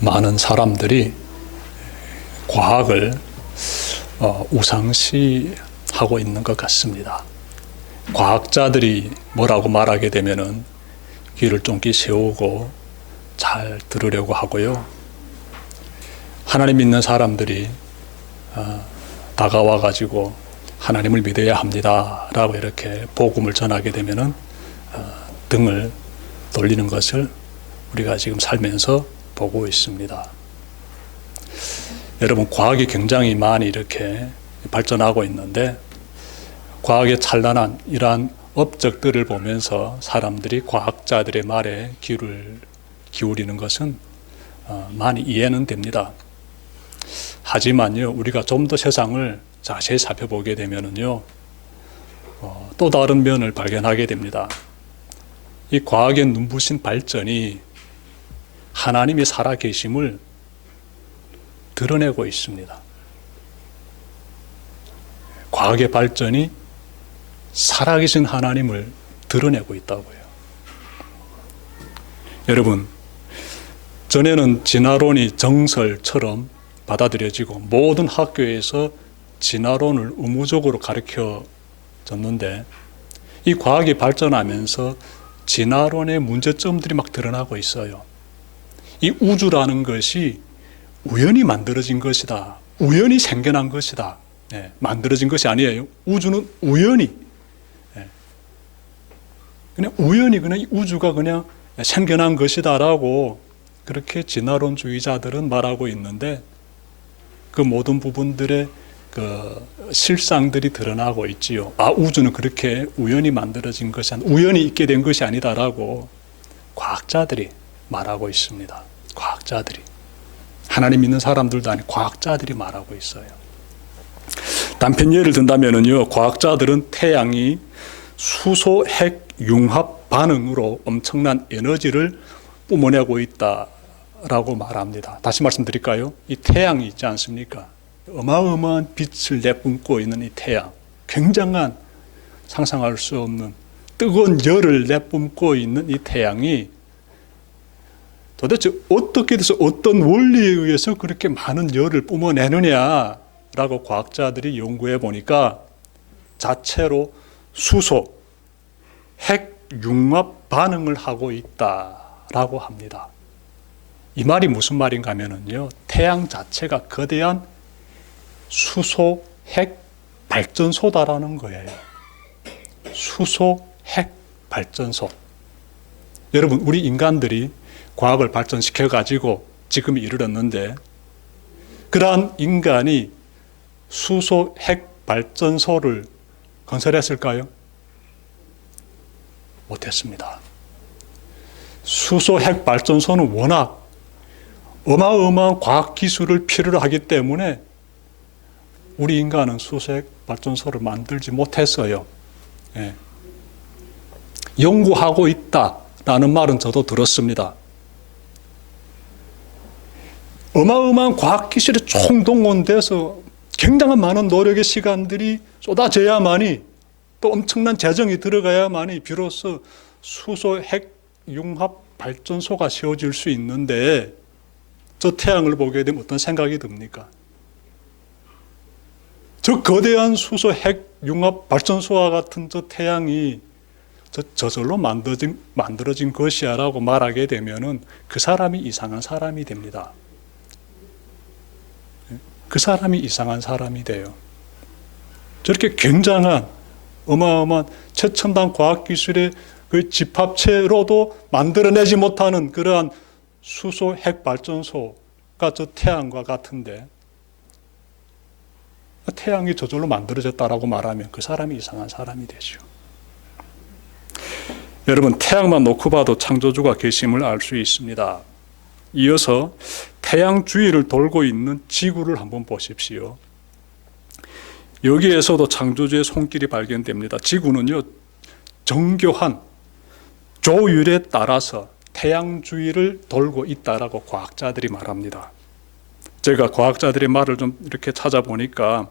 많은 사람들이 과학을 우상시하고 있는 것 같습니다. 과학자들이 뭐라고 말하게 되면은 귀를 쫑긋 세우고 잘 들으려고 하고요. 하나님 믿는 사람들이 다가와 가지고 하나님을 믿어야 합니다 라고 이렇게 복음을 전하게 되면은 등을 돌리는 것을 우리가 지금 살면서 보고 있습니다. 여러분, 과학이 굉장히 많이 이렇게 발전하고 있는데 과학의 찬란한 이러한 업적들을 보면서 사람들이 과학자들의 말에 귀를 기울이는 것은 많이 이해는 됩니다. 하지만요, 우리가 좀 더 세상을 자세히 살펴보게 되면은요, 또 다른 면을 발견하게 됩니다. 이 과학의 눈부신 발전이 하나님이 살아계심을 드러내고 있습니다. 과학의 발전이 살아계신 하나님을 드러내고 있다고요. 여러분, 전에는 진화론이 정설처럼 받아들여지고 모든 학교에서 진화론을 의무적으로 가르쳐 줬는데 이 과학이 발전하면서 진화론의 문제점들이 막 드러나고 있어요. 이 우주라는 것이 우연히 만들어진 것이다. 우연히 생겨난 것이다. 만들어진 것이 아니에요. 우주는 우연히. 그냥 우연히 그냥 이 우주가 그냥 생겨난 것이다라고 그렇게 진화론주의자들은 말하고 있는데 그 모든 부분들의 그 실상들이 드러나고 있지요. 우주는 그렇게 우연히 만들어진 것이 아니라 우연히 있게 된 것이 아니다라고 과학자들이 말하고 있습니다. 과학자들이. 하나님 믿는 사람들도 아니고 과학자들이 말하고 있어요. 단편 예를 든다면요, 과학자들은 태양이 수소 핵 융합 반응으로 엄청난 에너지를 뿜어내고 있다라고 말합니다. 다시 말씀드릴까요? 이 태양이 있지 않습니까? 어마어마한 빛을 내뿜고 있는 이 태양, 굉장한 상상할 수 없는 뜨거운 열을 내뿜고 있는 이 태양이 도대체 어떻게 돼서 어떤 원리에 의해서 그렇게 많은 열을 뿜어내느냐라고 과학자들이 연구해 보니까 자체로 수소, 핵 융합 반응을 하고 있다라고 합니다. 이 말이 무슨 말인가 하면요, 태양 자체가 거대한 수소 핵 발전소다라는 거예요. 수소 핵 발전소. 여러분, 우리 인간들이 과학을 발전시켜 가지고 지금 이르렀는데 그러한 인간이 수소 핵 발전소를 건설했을까요? 못했습니다. 수소 핵 발전소는 워낙 어마어마한 과학 기술을 필요로 하기 때문에 우리 인간은 수소 핵 발전소를 만들지 못했어요. 연구하고 있다라는 말은 저도 들었습니다. 어마어마한 과학 기술이 총동원돼서 굉장한 많은 노력의 시간들이 쏟아져야만이 또 엄청난 재정이 들어가야만이 비로소 수소 핵 융합 발전소가 세워질 수 있는데 저 태양을 보게 되면 어떤 생각이 듭니까? 저 거대한 수소 핵 융합 발전소와 같은 저 태양이 저절로 만들어진 것이야 라고 말하게 되면은 그 사람이 이상한 사람이 됩니다. 그 사람이 이상한 사람이 돼요. 저렇게 굉장한 어마어마한 최첨단 과학기술의 그 집합체로도 만들어내지 못하는 그러한 수소 핵 발전소가 저 태양과 같은데 태양이 저절로 만들어졌다라고 말하면 그 사람이 이상한 사람이 되죠. 여러분, 태양만 놓고 봐도 창조주가 계심을 알 수 있습니다. 이어서 태양 주위를 돌고 있는 지구를 한번 보십시오. 여기에서도 창조주의 손길이 발견됩니다. 지구는요, 정교한 조율에 따라서 태양 주위를 돌고 있다라고 과학자들이 말합니다. 제가 과학자들의 말을 좀 이렇게 찾아보니까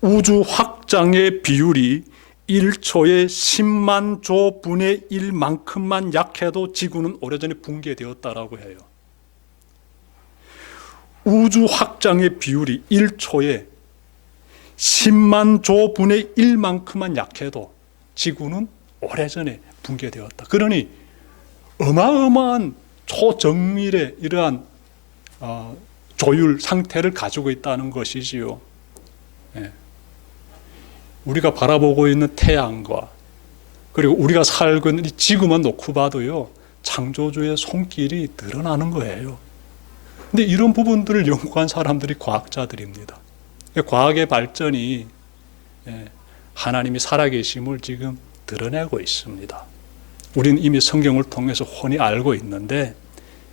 우주 확장의 비율이 1초에 10만 조 분의 1만큼만 약해도 지구는 오래전에 붕괴되었다라고 해요. 우주 확장의 비율이 1초에 10만 조분의 1만큼만 약해도 지구는 오래전에 붕괴되었다. 그러니 어마어마한 초정밀의 이러한 조율 상태를 가지고 있다는 것이지요. 예. 우리가 바라보고 있는 태양과 그리고 우리가 살고 있는 이 지구만 놓고 봐도요, 창조주의 손길이 드러나는 거예요. 근데 이런 부분들을 연구한 사람들이 과학자들입니다. 과학의 발전이 하나님이 살아계심을 지금 드러내고 있습니다. 우리는 이미 성경을 통해서 훤히 알고 있는데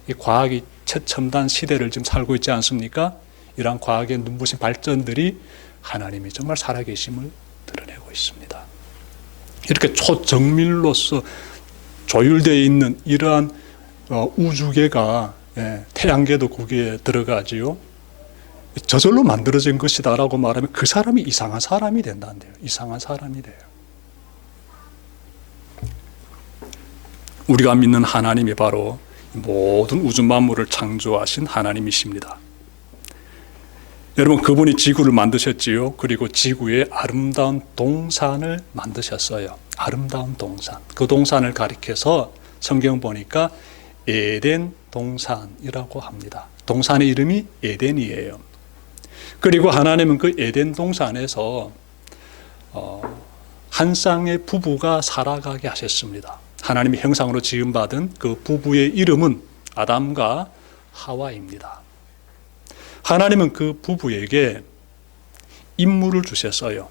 이 과학이 최첨단 시대를 지금 살고 있지 않습니까? 이러한 과학의 눈부신 발전들이 하나님이 정말 살아계심을 드러내고 있습니다. 이렇게 초정밀로서 조율되어 있는 이러한 우주계가 태양계도 거기에 들어가지요. 저절로 만들어진 것이다라고 말하면 그 사람이 이상한 사람이 된다는데요. 이상한 사람이 돼요. 우리가 믿는 하나님이 바로 모든 우주 만물을 창조하신 하나님이십니다. 여러분, 그분이 지구를 만드셨지요. 그리고 지구에 아름다운 동산을 만드셨어요. 아름다운 동산. 그 동산을 가리켜서 성경 보니까 에덴 동산이라고 합니다. 동산의 이름이 에덴이에요. 그리고 하나님은 그 에덴 동산에서 한 쌍의 부부가 살아가게 하셨습니다. 하나님의 형상으로 지음받은 그 부부의 이름은 아담과 하와입니다. 하나님은 그 부부에게 임무를 주셨어요.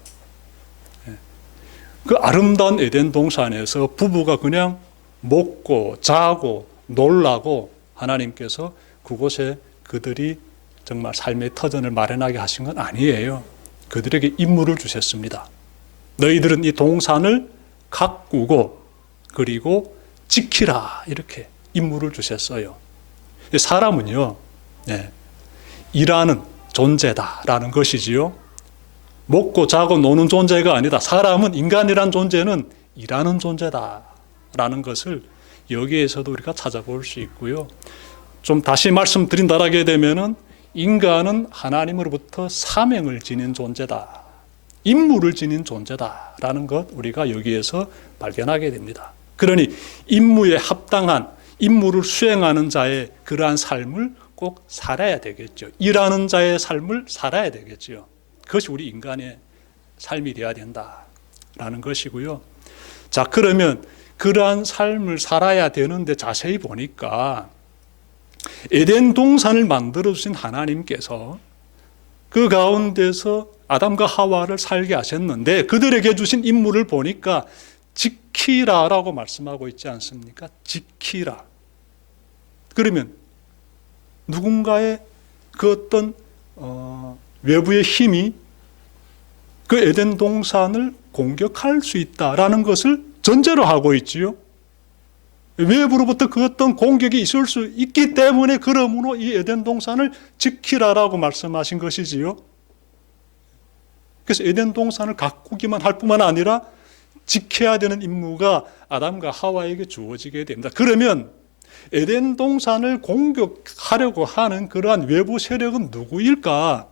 그 아름다운 에덴 동산에서 부부가 그냥 먹고 자고 놀라고 하나님께서 그곳에 그들이 정말 삶의 터전을 마련하게 하신 건 아니에요. 그들에게 임무를 주셨습니다. 너희들은 이 동산을 가꾸고 그리고 지키라, 이렇게 임무를 주셨어요. 사람은요, 일하는 존재다라는 것이지요. 먹고 자고 노는 존재가 아니다. 사람은, 인간이란 존재는 일하는 존재다라는 것을 여기에서도 우리가 찾아볼 수 있고요. 좀 다시 말씀드린다라게 되면은 인간은 하나님으로부터 사명을 지닌 존재다, 임무를 지닌 존재다라는 것 우리가 여기에서 발견하게 됩니다. 그러니 임무에 합당한 임무를 수행하는 자의 그러한 삶을 꼭 살아야 되겠죠. 일하는 자의 삶을 살아야 되겠죠. 그것이 우리 인간의 삶이 되어야 된다라는 것이고요. 자, 그러면 그러한 삶을 살아야 되는데 자세히 보니까 에덴 동산을 만들어 주신 하나님께서 그 가운데서 아담과 하와를 살게 하셨는데 그들에게 주신 임무를 보니까 지키라라고 말씀하고 있지 않습니까? 지키라. 그러면 누군가의 그 어떤 외부의 힘이 그 에덴 동산을 공격할 수 있다라는 것을 전제로 하고 있지요. 외부로부터 그 어떤 공격이 있을 수 있기 때문에 그러므로 이 에덴 동산을 지키라라고 말씀하신 것이지요. 그래서 에덴 동산을 가꾸기만 할 뿐만 아니라 지켜야 되는 임무가 아담과 하와에게 주어지게 됩니다. 그러면 에덴 동산을 공격하려고 하는 그러한 외부 세력은 누구일까?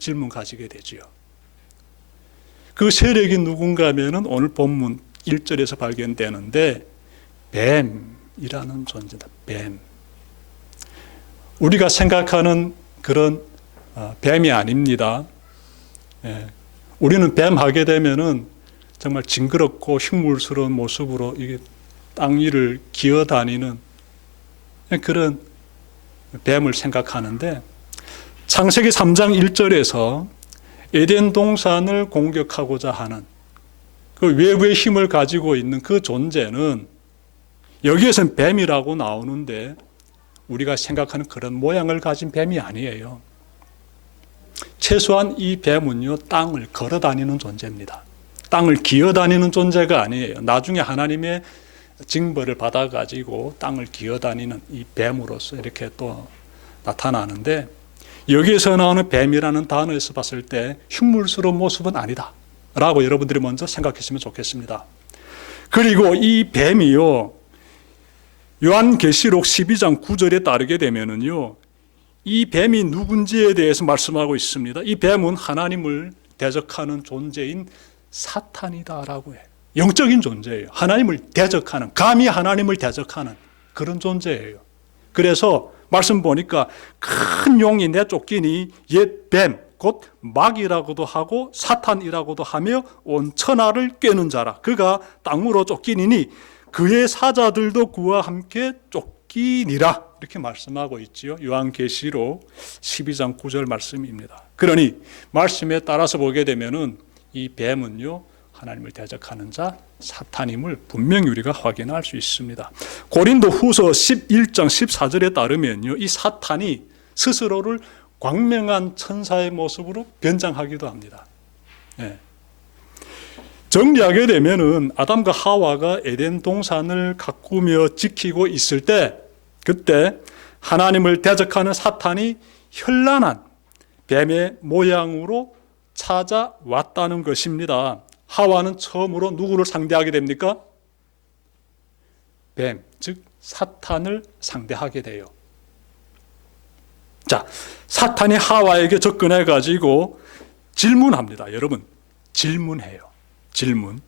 질문 가지게 되지요. 그 세력이 누군가 하면은 오늘 본문 1절에서 발견되는데 뱀이라는 존재다. 뱀. 우리가 생각하는 그런 뱀이 아닙니다. 우리는 뱀 하게 되면은 정말 징그럽고 흉물스러운 모습으로 이게 땅 위를 기어다니는 그런 뱀을 생각하는데 창세기 3장 1절에서 에덴 동산을 공격하고자 하는 그 외부의 힘을 가지고 있는 그 존재는 여기에서는 뱀이라고 나오는데 우리가 생각하는 그런 모양을 가진 뱀이 아니에요. 최소한 이 뱀은요, 땅을 걸어 다니는 존재입니다. 땅을 기어 다니는 존재가 아니에요. 나중에 하나님의 징벌을 받아가지고 땅을 기어 다니는 이 뱀으로서 이렇게 또 나타나는데 여기에서 나오는 뱀이라는 단어에서 봤을 때 흉물스러운 모습은 아니다 라고 여러분들이 먼저 생각하시면 좋겠습니다. 그리고 이 뱀이요, 요한계시록 12장 9절에 따르게 되면은요, 이 뱀이 누군지에 대해서 말씀하고 있습니다. 이 뱀은 하나님을 대적하는 존재인 사탄이다라고 해요. 영적인 존재예요. 하나님을 대적하는, 감히 하나님을 대적하는 그런 존재예요. 그래서 말씀 보니까 큰 용이 내쫓기니 옛 뱀, 곧 마귀라고도 하고 사탄이라고도 하며 온 천하를 꿰는 자라. 그가 땅으로 쫓기니 그의 사자들도 그와 함께 쫓기니라. 이렇게 말씀하고 있지요. 요한계시록 12장 9절 말씀입니다. 그러니 말씀에 따라서 보게 되면은 이 뱀은요, 하나님을 대적하는 자 사탄임을 분명히 우리가 확인할 수 있습니다. 고린도 후서 11장 14절에 따르면요, 이 사탄이 스스로를 광명한 천사의 모습으로 변장하기도 합니다. 예. 정리하게 되면은 아담과 하와가 에덴 동산을 가꾸며 지키고 있을 때, 그때 하나님을 대적하는 사탄이 현란한 뱀의 모양으로 찾아왔다는 것입니다. 하와는 처음으로 누구를 상대하게 됩니까? 뱀, 즉 사탄을 상대하게 돼요. 자, 사탄이 하와에게 접근해 가지고 질문합니다. 여러분, 질문해요. 질문.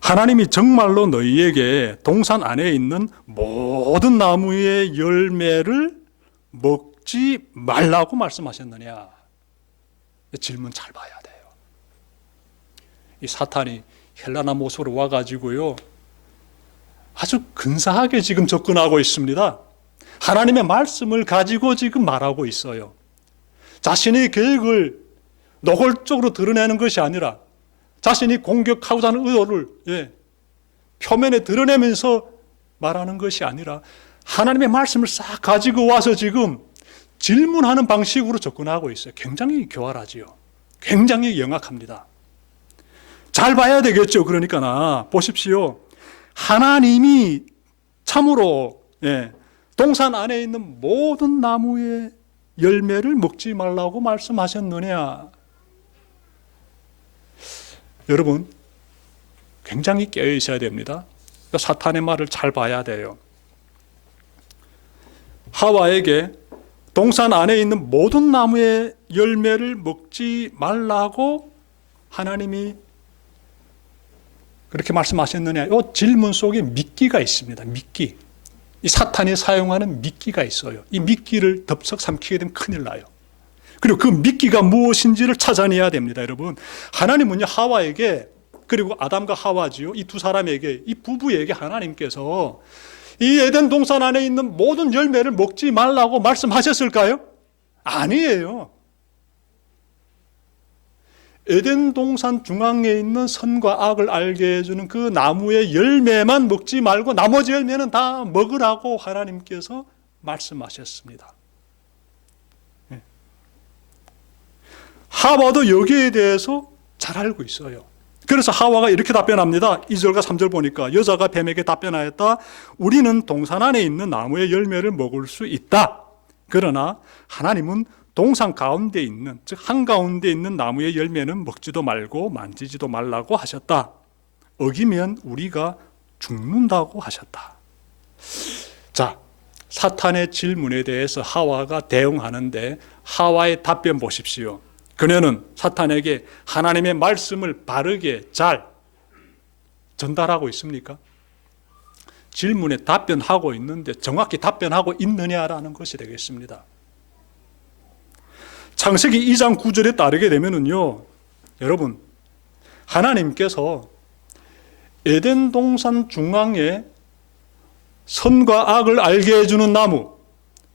하나님이 정말로 너희에게 동산 안에 있는 모든 나무의 열매를 먹지 말라고 말씀하셨느냐? 질문 잘 봐야 돼요. 이 사탄이 현란한 모습으로 와가지고요, 아주 근사하게 지금 접근하고 있습니다. 하나님의 말씀을 가지고 지금 말하고 있어요. 자신의 계획을 노골적으로 드러내는 것이 아니라 자신이 공격하고자 하는 의도를 표면에 드러내면서 말하는 것이 아니라 하나님의 말씀을 싹 가지고 와서 지금 질문하는 방식으로 접근하고 있어요. 굉장히 교활하지요. 굉장히 영악합니다. 잘 봐야 되겠죠. 그러니까 보십시오. 하나님이 참으로 동산 안에 있는 모든 나무의 열매를 먹지 말라고 말씀하셨느냐? 여러분, 굉장히 깨어 있어야 됩니다. 사탄의 말을 잘 봐야 돼요. 하와에게 동산 안에 있는 모든 나무의 열매를 먹지 말라고 하나님이 그렇게 말씀하셨느냐? 이 질문 속에 미끼가 있습니다. 미끼. 이 사탄이 사용하는 미끼가 있어요. 이 미끼를 덥석 삼키게 되면 큰일 나요. 그리고 그 미끼가 무엇인지를 찾아내야 됩니다, 여러분. 하나님은요, 하와에게, 그리고 아담과 하와지요, 이 두 사람에게, 이 부부에게 하나님께서 이 에덴 동산 안에 있는 모든 열매를 먹지 말라고 말씀하셨을까요? 아니에요. 에덴 동산 중앙에 있는 선과 악을 알게 해주는 그 나무의 열매만 먹지 말고 나머지 열매는 다 먹으라고 하나님께서 말씀하셨습니다. 하와도 여기에 대해서 잘 알고 있어요. 그래서 하와가 이렇게 답변합니다. 2절과 3절 보니까 여자가 뱀에게 답변하였다. 우리는 동산 안에 있는 나무의 열매를 먹을 수 있다. 그러나 하나님은 동산 가운데 있는, 즉 한가운데 있는 나무의 열매는 먹지도 말고 만지지도 말라고 하셨다. 어기면 우리가 죽는다고 하셨다. 자, 사탄의 질문에 대해서 하와가 대응하는데 하와의 답변 보십시오. 그녀는 사탄에게 하나님의 말씀을 바르게 잘 전달하고 있습니까? 질문에 답변하고 있는데 정확히 답변하고 있느냐라는 것이 되겠습니다. 창세기 2장 9절에 따르게 되면은요, 여러분, 하나님께서 에덴 동산 중앙에 선과 악을 알게 해주는 나무,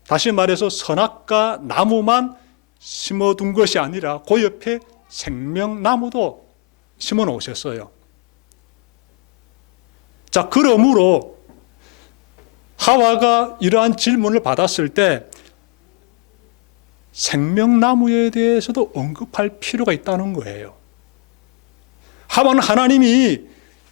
다시 말해서 선악과 나무만 심어둔 것이 아니라 그 옆에 생명나무도 심어 놓으셨어요. 자, 그러므로 하와가 이러한 질문을 받았을 때 생명나무에 대해서도 언급할 필요가 있다는 거예요. 하와는 하나님이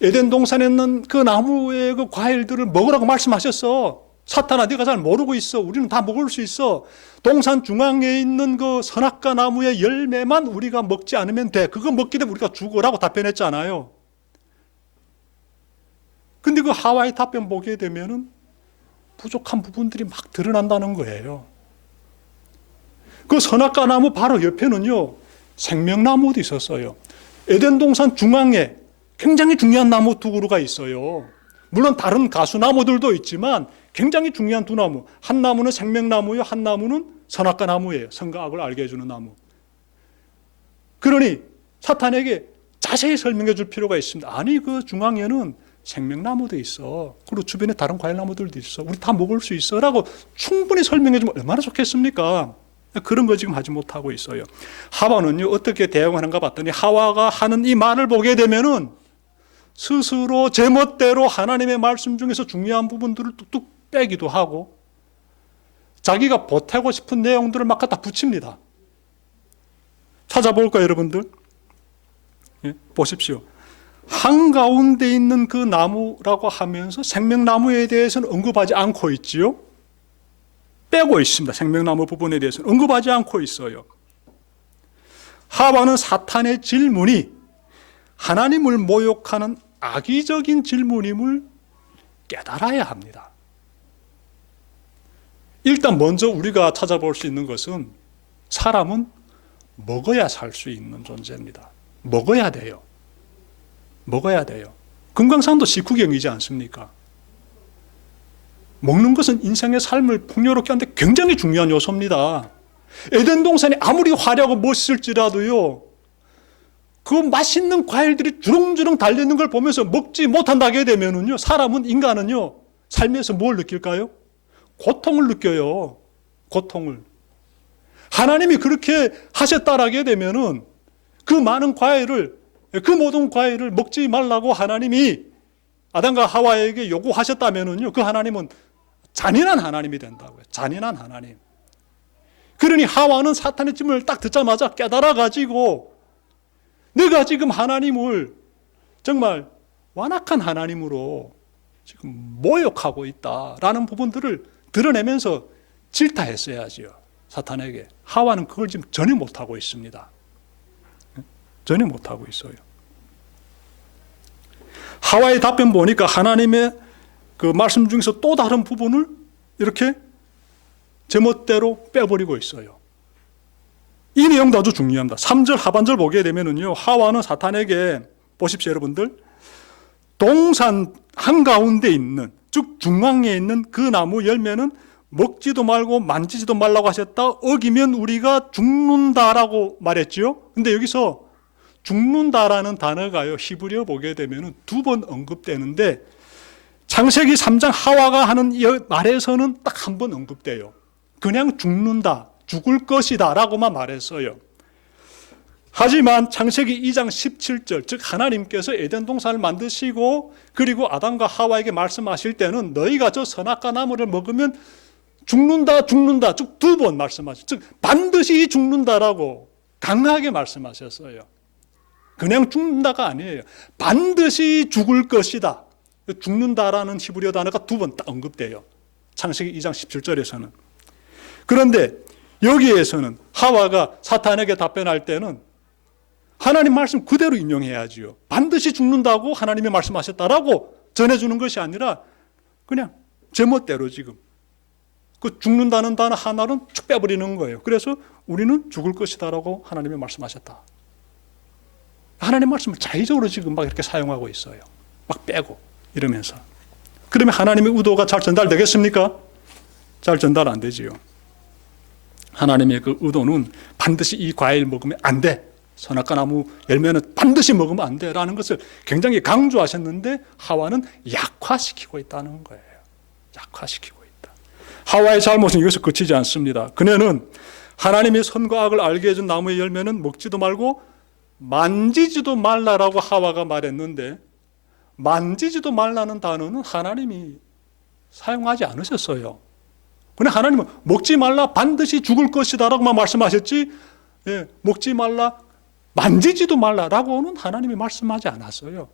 에덴 동산에 있는 그 나무의 그 과일들을 먹으라고 말씀하셨어. 사탄아, 네가 잘 모르고 있어. 우리는 다 먹을 수 있어. 동산 중앙에 있는 그 선악과 나무의 열매만 우리가 먹지 않으면 돼. 그거 먹게 되면 우리가 죽어라고 답변했잖아요. 근데 그 하와의 답변 보게 되면은 부족한 부분들이 막 드러난다는 거예요. 그 선악과 나무 바로 옆에는요, 생명나무도 있었어요. 에덴 동산 중앙에 굉장히 중요한 나무 두 그루가 있어요. 물론 다른 가수나무들도 있지만 굉장히 중요한 두 나무. 한 나무는 생명나무요, 한 나무는 선악과 나무예요. 선과 악을 알게 해주는 나무. 그러니 사탄에게 자세히 설명해 줄 필요가 있습니다. 아니, 그 중앙에는 생명나무도 있어. 그리고 주변에 다른 과일나무들도 있어. 우리 다 먹을 수 있어. 라고 충분히 설명해 주면 얼마나 좋겠습니까? 그런 거 지금 하지 못하고 있어요. 하와는요, 어떻게 대응하는가 봤더니 하와가 하는 이 말을 보게 되면은 스스로 제멋대로 하나님의 말씀 중에서 중요한 부분들을 뚝뚝 빼기도 하고 자기가 보태고 싶은 내용들을 막 갖다 붙입니다. 찾아볼까요, 여러분들? 예, 보십시오. 한가운데 있는 그 나무라고 하면서 생명나무에 대해서는 언급하지 않고 있지요. 빼고 있습니다. 생명나무 부분에 대해서는 언급하지 않고 있어요. 하와는 사탄의 질문이 하나님을 모욕하는 악의적인 질문임을 깨달아야 합니다. 일단 먼저 우리가 찾아볼 수 있는 것은 사람은 먹어야 살 수 있는 존재입니다. 먹어야 돼요. 먹어야 돼요. 금강산도 식후경이지 않습니까? 먹는 것은 인생의 삶을 풍요롭게 하는데 굉장히 중요한 요소입니다. 에덴 동산이 아무리 화려하고 멋있을지라도요, 그 맛있는 과일들이 주렁주렁 달려있는 걸 보면서 먹지 못한다게 되면은요, 인간은요, 삶에서 뭘 느낄까요? 고통을 느껴요. 고통을. 하나님이 그렇게 하셨다라게 되면은 그 모든 과일을 먹지 말라고 하나님이 아담과 하와에게 요구하셨다면은요, 그 하나님은 잔인한 하나님이 된다고요. 잔인한 하나님. 그러니 하와는 사탄의 질문을 딱 듣자마자 깨달아가지고 내가 지금 하나님을 정말 완악한 하나님으로 지금 모욕하고 있다라는 부분들을 드러내면서 질타했어야지요. 사탄에게. 하와는 그걸 지금 전혀 못하고 있습니다. 전혀 못하고 있어요. 하와의 답변 보니까 하나님의 그 말씀 중에서 또 다른 부분을 이렇게 제멋대로 빼버리고 있어요. 이 내용도 아주 중요합니다. 3절 하반절 보게 되면은요, 하와는 사탄에게, 보십시오, 여러분들. 동산 한가운데 있는, 즉 중앙에 있는 그 나무 열매는 먹지도 말고 만지지도 말라고 하셨다. 어기면 우리가 죽는다라고 말했지요. 근데 여기서 죽는다라는 단어가요, 히브리어 보게 되면 두 번 언급되는데 창세기 3장 하와가 하는 이 말에서는 딱 한 번 언급돼요. 그냥 죽는다, 죽을 것이다 라고만 말했어요. 하지만 창세기 2장 17절, 즉 하나님께서 에덴 동산을 만드시고 그리고 아담과 하와에게 말씀하실 때는 너희가 저 선악과 나무를 먹으면 죽는다, 즉 두 번 말씀하셨어요. 즉 반드시 죽는다라고 강하게 말씀하셨어요. 그냥 죽는다가 아니에요. 반드시 죽을 것이다. 죽는다라는 히브리어 단어가 두 번 딱 언급돼요. 창세기 2장 17절에서는. 그런데 여기에서는 하와가 사탄에게 답변할 때는 하나님 말씀 그대로 인용해야지요. 반드시 죽는다고 하나님이 말씀하셨다라고 전해주는 것이 아니라 그냥 제멋대로 지금 그 죽는다는 단어 하나는 쭉 빼버리는 거예요. 그래서 우리는 죽을 것이다라고 하나님이 말씀하셨다. 하나님 말씀을 자의적으로 지금 막 이렇게 사용하고 있어요. 막 빼고 이러면서. 그러면 하나님의 의도가 잘 전달되겠습니까? 잘 전달 안 되지요. 하나님의 그 의도는 반드시 이 과일 먹으면 안 돼. 선악과 나무 열매는 반드시 먹으면 안 돼라는 것을 굉장히 강조하셨는데 하와는 약화시키고 있다는 거예요. 약화시키고 있다. 하와의 잘못은 여기서 그치지 않습니다. 그녀는 하나님의 선과 악을 알게 해준 나무의 열매는 먹지도 말고 만지지도 말라라고 하와가 말했는데 만지지도 말라는 단어는 하나님이 사용하지 않으셨어요. 그냥 하나님은 먹지 말라, 반드시 죽을 것이다 라고만 말씀하셨지, 먹지 말라, 만지지도 말라라고는 하나님이 말씀하지 않았어요.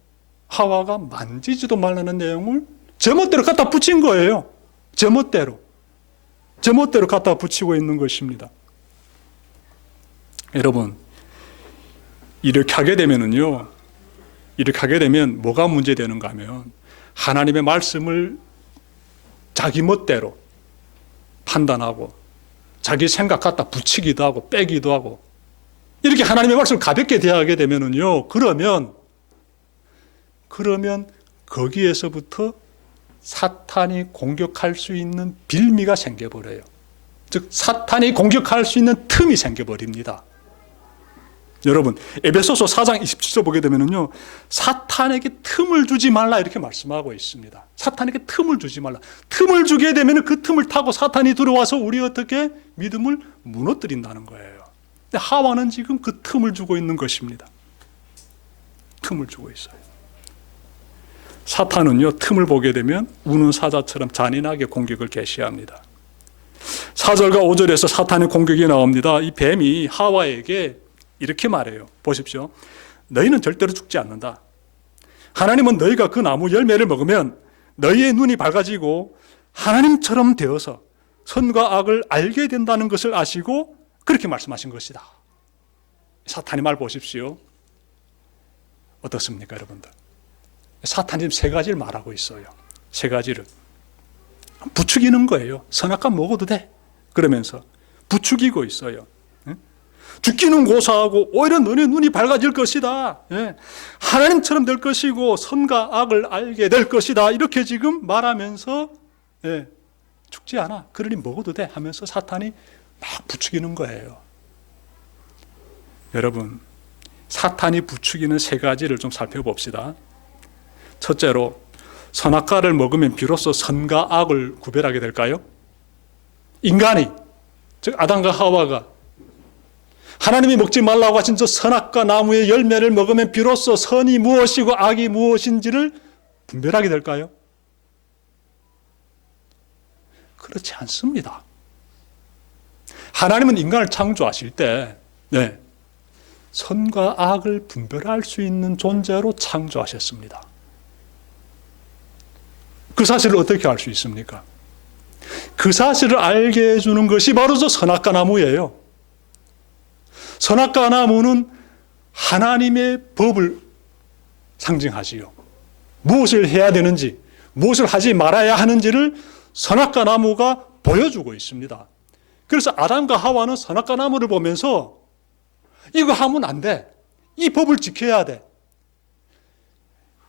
하와가 만지지도 말라는 내용을 제멋대로 갖다 붙인 거예요. 제멋대로 갖다 붙이고 있는 것입니다. 여러분, 이렇게 하게 되면은요, 이렇게 하게 되면 뭐가 문제되는가 하면 하나님의 말씀을 자기 멋대로 판단하고 자기 생각 갖다 붙이기도 하고 빼기도 하고 이렇게 하나님의 말씀을 가볍게 대하게 되면은요, 그러면 거기에서부터 사탄이 공격할 수 있는 빌미가 생겨버려요. 즉 사탄이 공격할 수 있는 틈이 생겨버립니다. 여러분, 에베소서 4장 27절 보게 되면요, 사탄에게 틈을 주지 말라 이렇게 말씀하고 있습니다. 사탄에게 틈을 주지 말라. 틈을 주게 되면 그 틈을 타고 사탄이 들어와서 우리 어떻게 믿음을 무너뜨린다는 거예요. 근데 하와는 지금 그 틈을 주고 있는 것입니다. 틈을 주고 있어요. 사탄은요, 틈을 보게 되면 우는 사자처럼 잔인하게 공격을 개시합니다. 4절과 5절에서 사탄의 공격이 나옵니다. 이 뱀이 하와에게 이렇게 말해요. 보십시오. 너희는 절대로 죽지 않는다. 하나님은 너희가 그 나무 열매를 먹으면 너희의 눈이 밝아지고 하나님처럼 되어서 선과 악을 알게 된다는 것을 아시고 그렇게 말씀하신 것이다. 사탄의 말 보십시오. 어떻습니까, 여러분들? 사탄이 지금 세 가지를 말하고 있어요. 세 가지를. 부추기는 거예요. 선악과 먹어도 돼. 그러면서 부추기고 있어요. 죽기는 고사하고 오히려 너네 눈이 밝아질 것이다. 하나님처럼 될 것이고 선과 악을 알게 될 것이다. 이렇게 지금 말하면서 죽지 않아. 그러니 먹어도 돼 하면서 사탄이 막 부추기는 거예요. 여러분, 사탄이 부추기는 세 가지를 좀 살펴봅시다. 첫째로, 선악과를 먹으면 비로소 선과 악을 구별하게 될까요? 인간이, 즉 아담과 하와가 하나님이 먹지 말라고 하신 저 선악과 나무의 열매를 먹으면 비로소 선이 무엇이고 악이 무엇인지를 분별하게 될까요? 그렇지 않습니다. 하나님은 인간을 창조하실 때 선과 악을 분별할 수 있는 존재로 창조하셨습니다. 그 사실을 어떻게 알 수 있습니까? 그 사실을 알게 해주는 것이 바로 저 선악과 나무예요. 선악과 나무는 하나님의 법을 상징하지요. 무엇을 해야 되는지, 무엇을 하지 말아야 하는지를 선악과 나무가 보여주고 있습니다. 그래서 아담과 하와는 선악과 나무를 보면서 이거 하면 안 돼. 이 법을 지켜야 돼.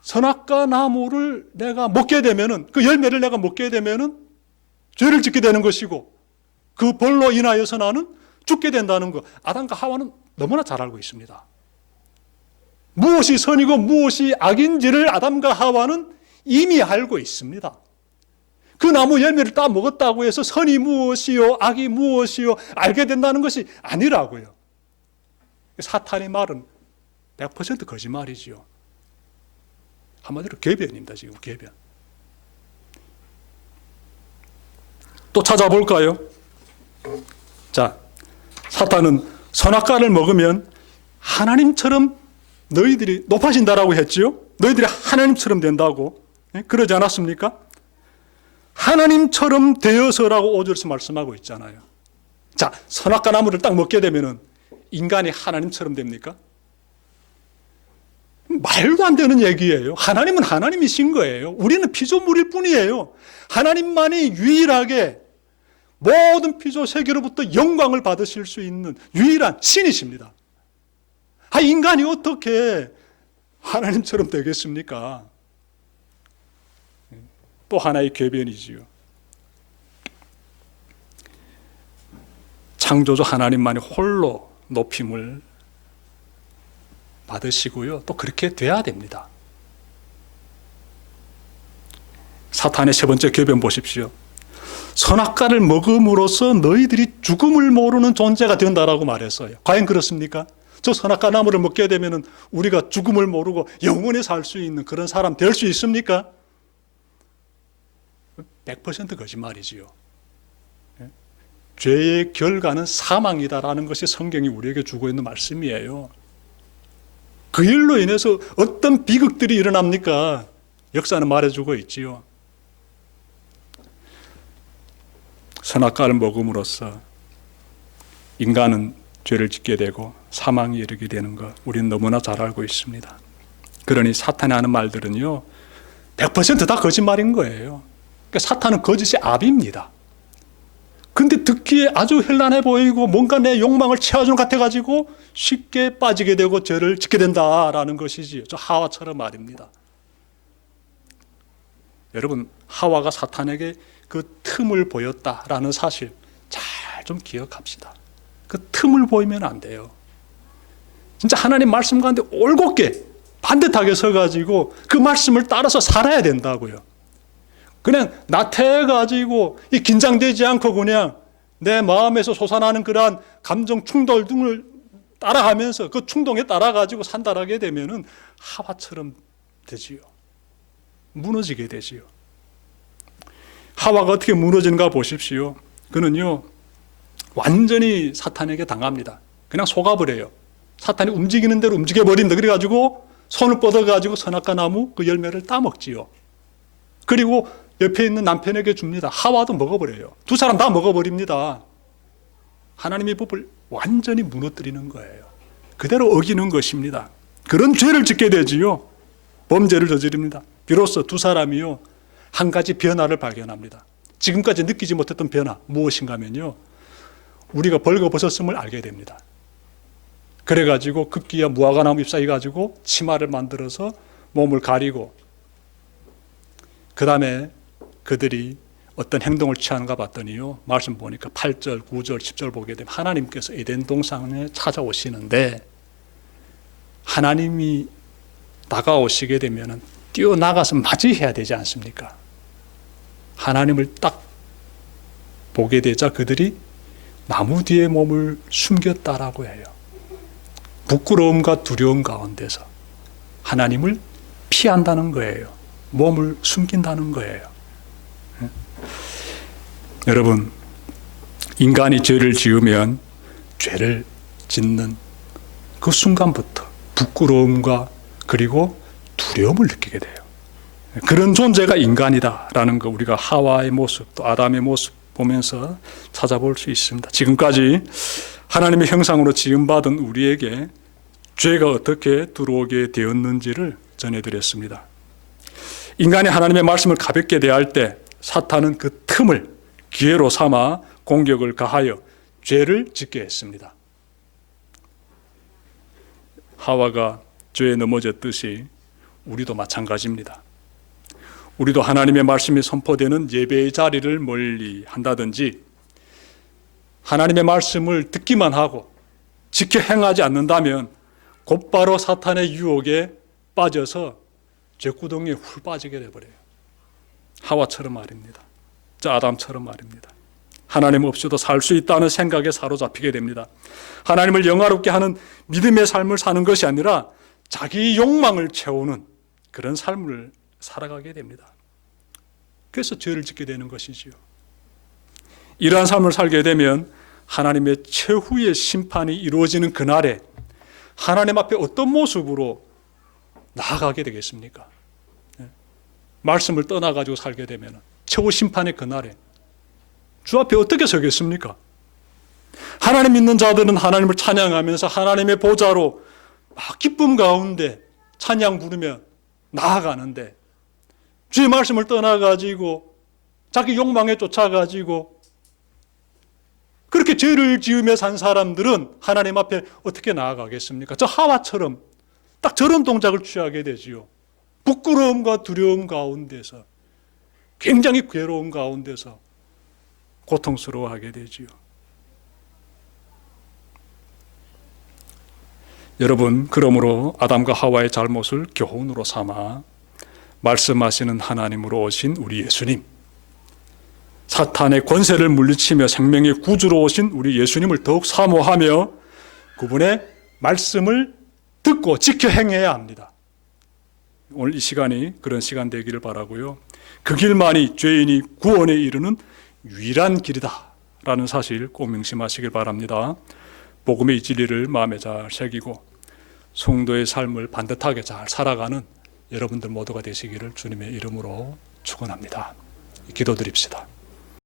선악과 나무를 내가 먹게 되면은, 그 열매를 내가 먹게 되면은 죄를 짓게 되는 것이고 그 벌로 인하여서 나는 죽게 된다는 것. 아담과 하와는 너무나 잘 알고 있습니다. 무엇이 선이고 무엇이 악인지를 아담과 하와는 이미 알고 있습니다. 그 나무 열매를 따 먹었다고 해서 선이 무엇이요 악이 무엇이요 알게 된다는 것이 아니라고요. 사탄의 말은 100% 거짓말이지요. 한마디로 궤변입니다. 지금 궤변. 또 찾아볼까요? 자, 사탄은 선악과를 먹으면 하나님처럼 너희들이 높아진다라고 했지요. 너희들이 하나님처럼 된다고. 그러지 않았습니까? 하나님처럼 되어서라고 5절에서 말씀하고 있잖아요. 자, 선악과 나무를 딱 먹게 되면은 인간이 하나님처럼 됩니까? 말도 안 되는 얘기예요. 하나님은 하나님이신 거예요. 우리는 피조물일 뿐이에요. 하나님만이 유일하게 모든 피조 세계로부터 영광을 받으실 수 있는 유일한 신이십니다. 인간이 어떻게 하나님처럼 되겠습니까? 또 하나의 궤변이지요. 창조주 하나님만이 홀로 높임을 받으시고요. 또 그렇게 돼야 됩니다. 사탄의 세 번째 궤변 보십시오. 선악과를 먹음으로써 너희들이 죽음을 모르는 존재가 된다라고 말했어요. 과연 그렇습니까? 저 선악과 나무를 먹게 되면 우리가 죽음을 모르고 영원히 살 수 있는 그런 사람 될 수 있습니까? 100% 거짓말이지요. 죄의 결과는 사망이다라는 것이 성경이 우리에게 주고 있는 말씀이에요. 그 일로 인해서 어떤 비극들이 일어납니까? 역사는 말해주고 있지요. 선악과를 먹음으로써 인간은 죄를 짓게 되고 사망에 이르게 되는 것 우리는 너무나 잘 알고 있습니다. 그러니 사탄이 하는 말들은요 100% 다 거짓말인 거예요. 그러니까 사탄은 거짓의 아비입니다. 근데 듣기에 아주 현란해 보이고 뭔가 내 욕망을 채워주는 것 같아가지고 쉽게 빠지게 되고 죄를 짓게 된다라는 것이지요. 저 하와처럼 말입니다. 여러분, 하와가 사탄에게 그 틈을 보였다라는 사실 잘 좀 기억합시다. 그 틈을 보이면 안 돼요. 진짜 하나님 말씀 가운데 올곧게 반듯하게 서가지고 그 말씀을 따라서 살아야 된다고요. 그냥 나태해가지고 긴장되지 않고 그냥 내 마음에서 솟아나는 그러한 감정 충돌 등을 따라가면서 그 충동에 따라가지고 산다라게 되면은 하와처럼 되지요. 무너지게 되지요. 하와가 어떻게 무너지는가 보십시오. 그는요, 완전히 사탄에게 당합니다. 그냥 속아버려요. 사탄이 움직이는 대로 움직여버린다. 그래가지고 손을 뻗어가지고 선악과 나무 그 열매를 따먹지요. 그리고 옆에 있는 남편에게 줍니다. 하와도 먹어버려요. 두 사람 다 먹어버립니다. 하나님의 법을 완전히 무너뜨리는 거예요. 그대로 어기는 것입니다. 그런 죄를 짓게 되지요. 범죄를 저지릅니다. 비로소 두 사람이요, 한 가지 변화를 발견합니다. 지금까지 느끼지 못했던 변화 무엇인가 하면요, 우리가 벌거벗었음을 알게 됩니다. 그래가지고 급기야 무화과나무 잎사귀 가지고 치마를 만들어서 몸을 가리고, 그 다음에 그들이 어떤 행동을 취하는가 봤더니요, 말씀 보니까 8절, 9절, 10절 보게 되면 하나님께서 에덴 동산에 찾아오시는데, 하나님이 다가오시게 되면 뛰어나가서 맞이해야 되지 않습니까? 하나님을 딱 보게 되자 그들이 나무 뒤에 몸을 숨겼다라고 해요. 부끄러움과 두려움 가운데서 하나님을 피한다는 거예요. 몸을 숨긴다는 거예요. 여러분, 인간이 죄를 지으면 죄를 짓는 그 순간부터 부끄러움과 그리고 두려움을 느끼게 돼요. 그런 존재가 인간이다라는 거 우리가 하와의 모습 또 아담의 모습 보면서 찾아볼 수 있습니다. 지금까지 하나님의 형상으로 지음받은 우리에게 죄가 어떻게 들어오게 되었는지를 전해드렸습니다. 인간이 하나님의 말씀을 가볍게 대할 때 사탄은 그 틈을 기회로 삼아 공격을 가하여 죄를 짓게 했습니다. 하와가 죄에 넘어졌듯이 우리도 마찬가지입니다. 우리도 하나님의 말씀이 선포되는 예배의 자리를 멀리 한다든지 하나님의 말씀을 듣기만 하고 지켜 행하지 않는다면 곧바로 사탄의 유혹에 빠져서 죄구덩이에 훌 빠지게 되어버려요. 하와처럼 말입니다. 저 아담처럼 말입니다. 하나님 없이도 살 수 있다는 생각에 사로잡히게 됩니다. 하나님을 영화롭게 하는 믿음의 삶을 사는 것이 아니라 자기 욕망을 채우는 그런 삶을 살아가게 됩니다. 그래서 죄를 짓게 되는 것이지요. 이러한 삶을 살게 되면 하나님의 최후의 심판이 이루어지는 그날에 하나님 앞에 어떤 모습으로 나아가게 되겠습니까? 말씀을 떠나가지고 살게 되면 최후 심판의 그날에 주 앞에 어떻게 서겠습니까? 하나님 믿는 자들은 하나님을 찬양하면서 하나님의 보좌로 막 기쁨 가운데 찬양 부르며 나아가는데, 주의 말씀을 떠나가지고 자기 욕망에 쫓아가지고 그렇게 죄를 지으며 산 사람들은 하나님 앞에 어떻게 나아가겠습니까? 저 하와처럼 딱 저런 동작을 취하게 되지요. 부끄러움과 두려움 가운데서, 굉장히 괴로움 가운데서 고통스러워하게 되지요. 여러분, 그러므로 아담과 하와의 잘못을 교훈으로 삼아 말씀하시는 하나님으로 오신 우리 예수님, 사탄의 권세를 물리치며 생명의 구주로 오신 우리 예수님을 더욱 사모하며 그분의 말씀을 듣고 지켜 행해야 합니다. 오늘 이 시간이 그런 시간 되기를 바라고요. 그 길만이 죄인이 구원에 이르는 유일한 길이다 라는 사실 꼭 명심하시길 바랍니다. 복음의 이 진리를 마음에 잘 새기고 성도의 삶을 반듯하게 잘 살아가는 여러분들 모두가 되시기를 주님의 이름으로 축원합니다. 기도드립시다.